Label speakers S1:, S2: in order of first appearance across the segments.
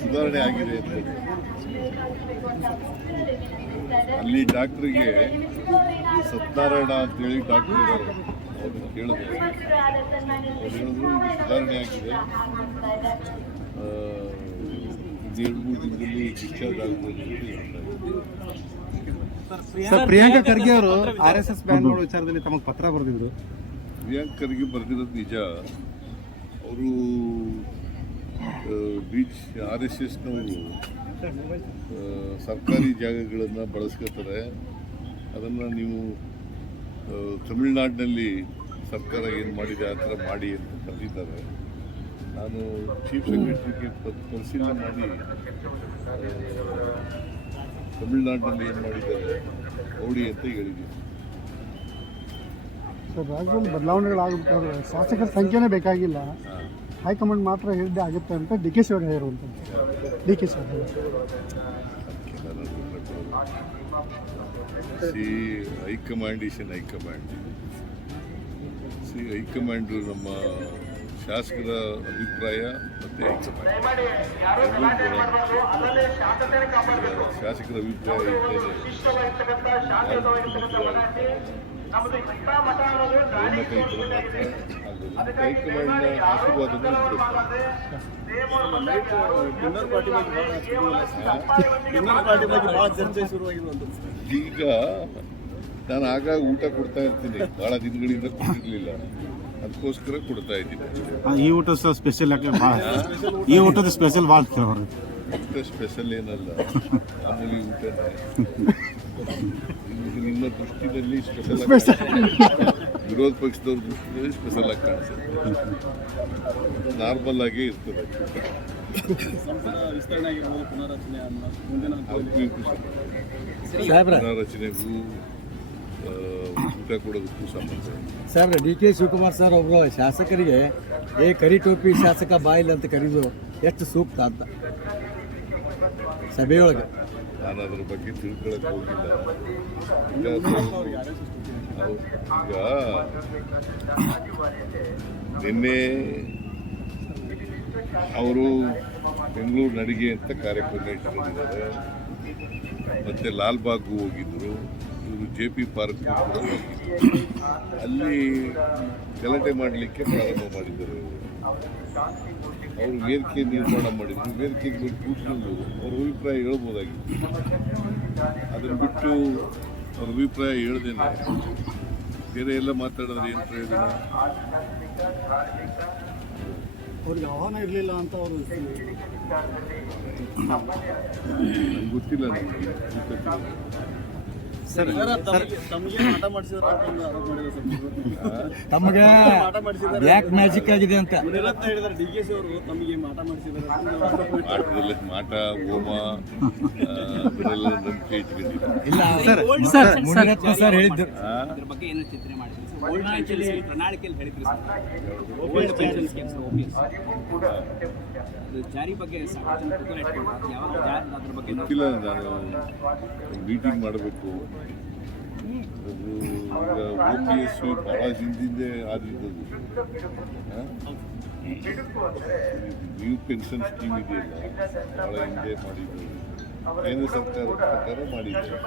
S1: ಸುಧಾರಣೆ ಆಗಿದೆ ಅಲ್ಲಿ ಡಾಕ್ಟ್ರಿಗೆ ಸತ್ಯನಾರಾಯಣ ಅಂತೇಳಿ ಡಾಕ್ಟರ್ ಇದ್ದಾರೆ. ಅವ್ರನ್ನ ಕೇಳಿದೆ. ಅವ್ರು ಹೇಳಿದ್ರು ಇದು ಸುಧಾರಣೆ ಆಗಿದೆ. ಎರಡು ಮೂರು ದಿನದಲ್ಲಿ ಡಿಸ್ಚಾರ್ಜ್ ಆಗ್ಬೋದು ಅಂತ ಹೇಳ್ತಾ
S2: ಸರ್ ಪ್ರಿಯಾಂಕಾ ಖರ್ಗೆ ಅವರು ಆರ್ ಎಸ್ ಎಸ್ ಬ್ಯಾನ್ ಮಾಡೋ ವಿಚಾರದಲ್ಲಿ ತಮಗೆ ಪತ್ರ ಬರೆದಿದ್ರು.
S1: ಪ್ರಿಯಾಂಕ್ ಖರ್ಗೆ ಬರೆದಿರೋದು ನಿಜ. ಅವರು ಬೀಚ್ ಆರ್ ಎಸ್ ಎಸ್ನವರು ಸರ್ಕಾರಿ ಜಾಗಗಳನ್ನು ಬಳಸ್ಕೊತಾರೆ. ಅದನ್ನು ನೀವು ತಮಿಳ್ನಾಡಿನಲ್ಲಿ ಸರ್ಕಾರ ಏನು ಮಾಡಿದೆ ಆ ಥರ ಮಾಡಿ ಅಂತ ಕರೆದಿದ್ದಾರೆ. ನಾನು ಚೀಫ್ ಸೆಕ್ರೆಟರಿಗೆ ಪರಿಶೀಲನೆ ಮಾಡಿ ತಮಿಳ್ನಾಡಿನಲ್ಲಿ ಏನು ಮಾಡಿದ್ದಾರೆ ನೋಡಿ ಅಂತ ಹೇಳಿದ್ದೀನಿ.
S3: ಸರ್ ರಾಜ್ಯದಲ್ಲಿ ಬದಲಾವಣೆಗಳಾಗುತ್ತೆ ಶಾಸಕರ ಸಂಖ್ಯೆನೇ ಬೇಕಾಗಿಲ್ಲ. ಹೈಕಮಾಂಡ್ ಮಾತ್ರ ಹೇಳಿದ್ದೆ ಆಗುತ್ತೆ ಅಂತ ಡಿ ಕೆ ಶಿವರು ಹೇಳಿರುವಂಥದ್ದು. D K ಶಿವರು
S1: see high command is an high command. See high command ನಮ್ಮ ಶಾಸಕರ ಅಭಿಪ್ರಾಯ ಮತ್ತು ಶಾಸಕರ ಅಭಿಪ್ರಾಯ ಹೈಕಮಾಂಡ್ನ ಅಂತ ಈಗ ನಾನು ಆಗಾಗ ಊಟ ಕೊಡ್ತಾ ಇರ್ತೀನಿ. ಭಾಳ ದಿನಗಳಿಂದ ಕೊಟ್ಟಿರಲಿಲ್ಲ ಅದಕ್ಕೋಸ್ಕರ ಕೊಡ್ತಾ ಇದ್ದೀನಿ
S2: ಈ ಊಟ ಸರ್ ಸ್ಪೆಷಲ್ ಭಾಳ ಈ ಊಟದ ಸ್ಪೆಷಲ್ ಭಾಳ ಕೇಳೋರು
S1: ಊಟ ಸ್ಪೆಷಲ್ ಏನಲ್ಲ ಮಾಮೂಲಿ ಊಟ ನಿಮ್ಮ ದೃಷ್ಟಿಯಲ್ಲಿ ಸ್ಪೆಷಲ್ ವಿರೋಧ ಪಕ್ಷದವ್ರ ದೃಷ್ಟಿಯಲ್ಲಿ ಸ್ಪೆಷಲ್ ಆಗಿ ಕಾಣಿಸುತ್ತೆ. ನಾರ್ಮಲ್ ಆಗೇ ಇರ್ತದೆ. ಪುನರ್ರಚನೆಗೂ ಊಟ ಕೊಡೋದಕ್ಕೂ ಸಂಬಂಧ ಇದೆ.
S4: Sir D K Shivakumar sir ಒಬ್ಬರು ಶಾಸಕರಿಗೆ ಏ ಕರಿ ಟೋಪಿ ಶಾಸಕ ಬಾಯಿಲ್ ಅಂತ ಕರೀದು ಎಷ್ಟು ಸೂಕ್ತ ಅಂತ. ಸಭೆಯೊಳಗೆ.
S1: ನಾನು ಅದ್ರ ಬಗ್ಗೆ ತಿಳ್ಕೊಳಕ್ ಹೋಗಿಲ್ಲ. ಈಗ ಅದು- ಈಗ ನಿನ್ನೆ ಅವರು ಬೆಂಗಳೂರು ನಡಿಗೆ ಅಂತ ಕಾರ್ಯಕ್ರಮ ಇಟ್ಕೊಂಡಿದ್ದಾರೆ. ಮತ್ತೆ ಲಾಲ್ಬಾಗ್ಗೂ ಹೋಗಿದ್ರು. ಇವರು ಜೆ ಪಿ ಪಾರ್ಕ್ ಅಲ್ಲಿ ಗಲಾಟೆ ಮಾಡಲಿಕ್ಕೆ ಪ್ರಾರಂಭ ಮಾಡಿದ್ದಾರೆ. ಅವರು ವೇದಿಕೆ ನಿರ್ಮಾಣ ಮಾಡಿದ್ರು. ವೇದಿಕೆಗೆ ಬಿಟ್ಟು ಕೂತ್ಕೊಂಡು ಅವ್ರ ಅಭಿಪ್ರಾಯ ಹೇಳ್ಬೋದಾಗಿತ್ತು. ಅದನ್ನು ಬಿಟ್ಟು ಅವ್ರ ಅಭಿಪ್ರಾಯ ಹೇಳ್ದೇನೆ ಬೇರೆ ಎಲ್ಲ ಮಾತಾಡಿದ್ರೆ ಏನು ಪ್ರಯೋಜನ?
S3: ಅವ್ರಿಗೆ ಆಹ್ವಾನ ಇರಲಿಲ್ಲ ಅಂತ ಅವರು
S1: ಗೊತ್ತಿಲ್ಲ ನನಗೆ.
S4: ತಮಗೆ ಬ್ಲ್ಯಾಕ್ ಮ್ಯಾಜಿಕ್ ಆಗಿದೆ ಅಂತ?
S1: ಮಾಟ ಹೋಮ
S4: ಇಲ್ಲ
S2: ಸರ್,
S4: ಸರ್ ಮುನಿರತ್ನ
S5: ಪೆನ್ಷನ್ ಪ್ರಣಾಳಿಕೆಯಲ್ಲಿ ಹೇಳಿದ್ರು ಸರ್. ಜಾರಿ ಬಗ್ಗೆ ಯಾವಾಗ ಅದ್ರ ಬಗ್ಗೆ
S1: ಗೊತ್ತಿಲ್ಲ ನಾನು ಮೀಟಿಂಗ್ ಮಾಡಬೇಕು. ಓ ಪಿ ಎಸ್ ಭಾಳ ಹಿಂದಿಂದೆ ಆದಿದ್ದದು ನ್ಯೂ ಪೆನ್ಷನ್ ಸ್ಕೀಮ್ ಇದೆಯಲ್ಲ ಭಾಳ ಹಿಂದೆ ಮಾಡಿದ್ದು. ಕೇಂದ್ರ ಸರ್ಕಾರ ಪ್ರಕಾರ ಮಾಡಿದ್ದೇವೆ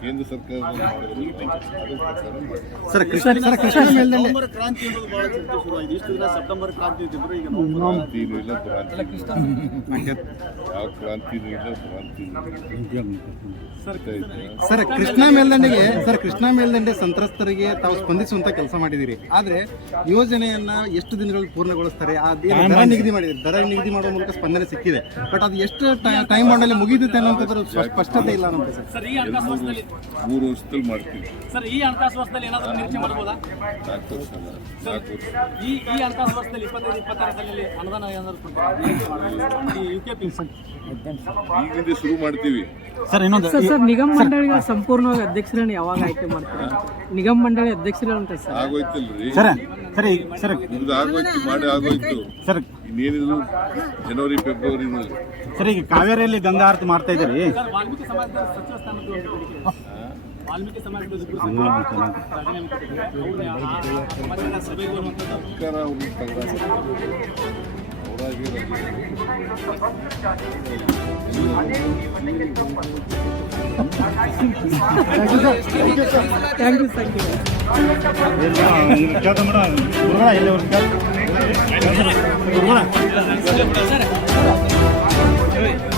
S1: ಕೇಂದ್ರ ಸರ್ಕಾರ ಅದ್ರ ಪ್ರಕಾರ ಮಾಡಿದೆ
S2: ಸರ್ ಕೃಷ್ಣ ಸರ್ ಕೃಷ್ಣ ಮೇಲ್ದಂಡೆ
S1: ಕ್ರಾಂತಿ ಏನೂ ಇಲ್ಲ ಈಗ ಯಾವ ಕ್ರಾಂತಿನೂ ಇಲ್ಲ ಭ್ರಾಂತಿನೂ ಇಲ್ಲ. ಅರ್ಥ ಆಯ್ತಾ?
S2: ಸರ್ ಕೃಷ್ಣ ಮೇಲ್ದಂಡೆಗೆ ಸರ್ ಕೃಷ್ಣ ಮೇಲ್ದಂಡೆ ಸಂತ್ರಸ್ತರಿಗೆ ತಾವು ಸ್ಪಂದಿಸುವಂತ ಕೆಲಸ ಮಾಡಿದಿರಿ ಆದ್ರೆ ಯೋಜನೆಯನ್ನ ಎಷ್ಟು ದಿನಗಳಲ್ಲಿ ಪೂರ್ಣಗೊಳಿಸ್ತಾರೆ? ಆ ದರ ನಿಗದಿ ಮಾಡಿದ್ರೆ ದರ ನಿಗದಿ ಮಾಡುವ ಮೂಲಕ ಸ್ಪಂದನೆ ಸಿಕ್ಕಿದೆ. ಬಟ್ ಅದು ಎಷ್ಟು ಟೈಮ್ ಮುಗಿದಿದೆ ಅನ್ನೋಂಥದ್ರ ಸ್ಪ- ಸ್ಪಷ್ಟತೆ ಇಲ್ಲ ಅನ್ನೋದು ಸರ್
S5: ಸರ್ ಈ ಹಣಕಾಸು
S1: ಮೂರು ವರ್ಷದಲ್ಲಿ ಮಾಡ್ತೀವಿ.
S5: ಸರ್ ಈ ಹಣಕಾಸು ವರ್ಷದಲ್ಲಿ ಏನಾದರೂ ನಿರೀಕ್ಷೆ ಮಾಡ್ಬೋದಾ?
S1: ನಾಲ್ಕು ವರ್ಷ ಅಲ್ಲ ನಾಲ್ಕು ವರ್ಷ
S5: ಈ ಈ ಹಣಕಾಸು ವರ್ಷದಲ್ಲಿ ಇಪ್ಪತ್ತೈದು ಅನುದಾನ ಏನಾದರೂ ಕೊಡ್ತೀರಾ? ಈ ಯು ಕೆ ಪಿ
S1: ಈಗಿಂದ ಶುರು ಮಾಡ್ತೀವಿ.
S2: ಸರ್ ಇನ್ನೊಂದು
S6: ಸರ್ ಸರ್ ನಿಗಮ ಮಂಡಳಿಗೆ ಸಂಪೂರ್ಣವಾಗಿ ಅಧ್ಯಕ್ಷರನ್ನು ಯಾವಾಗ ಆಯ್ಕೆ ಮಾಡ್ತಾರೆ? ನಿಗಮ ಮಂಡಳಿ ಅಧ್ಯಕ್ಷರು ಅಂತ ಸರ್.
S1: ಆಗೋಯ್ತಲ್ರಿ.
S2: ಸರ್ ಸರಿ ಸರ್.
S1: ಇದು ಆಗೋಯ್ತು ಮಾಡಿ ಆಗೋಯ್ತು.
S2: ಸರ್
S1: ಇನ್ನೇನಿದ್ರು ಜನವರಿ ಫೆಬ್ರವರಿ
S7: ಸರಿ ಈಗ ಕಾವೇರಿಯಲ್ಲಿ ಗಂಗಾ ಆರತಿ ಮಾಡ್ತಾ ಇದ್ದೀರಿ?
S1: ಸರ್ಕಾರ. ಅವರಾಗಿ
S6: ಥ್ಯಾಂಕ್ ಯು
S7: ಸರ್ ಎಲ್ಲಿ